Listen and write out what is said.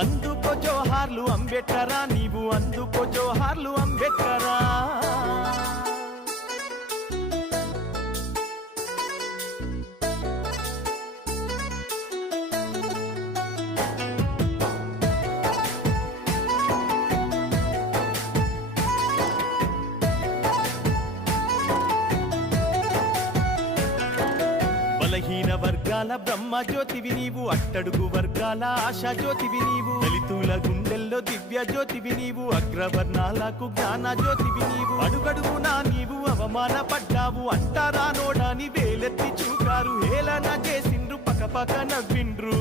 అందుకో జోహార్లు అంబేద్కరా, నీవు అందుకో జోహార్లు అంబేద్కరా. బలహీన వర్గాల బ్రహ్మ జ్యోతివి నీవు, అట్టడుగు వర్గాల ఆశా జ్యోతివి నీవు, దళితుల గుండెల్లో దివ్య జ్యోతివి నీవు, అగ్రవర్ణాలకు జ్ఞాన జ్యోతివి నీవు. అడుగడుగునా నీవు అవమానపడ్డావు, అంటారా నోడాని వేలెత్తి చూకారు, హేళన చేసిండ్రు పకపక నవ్విండ్రు.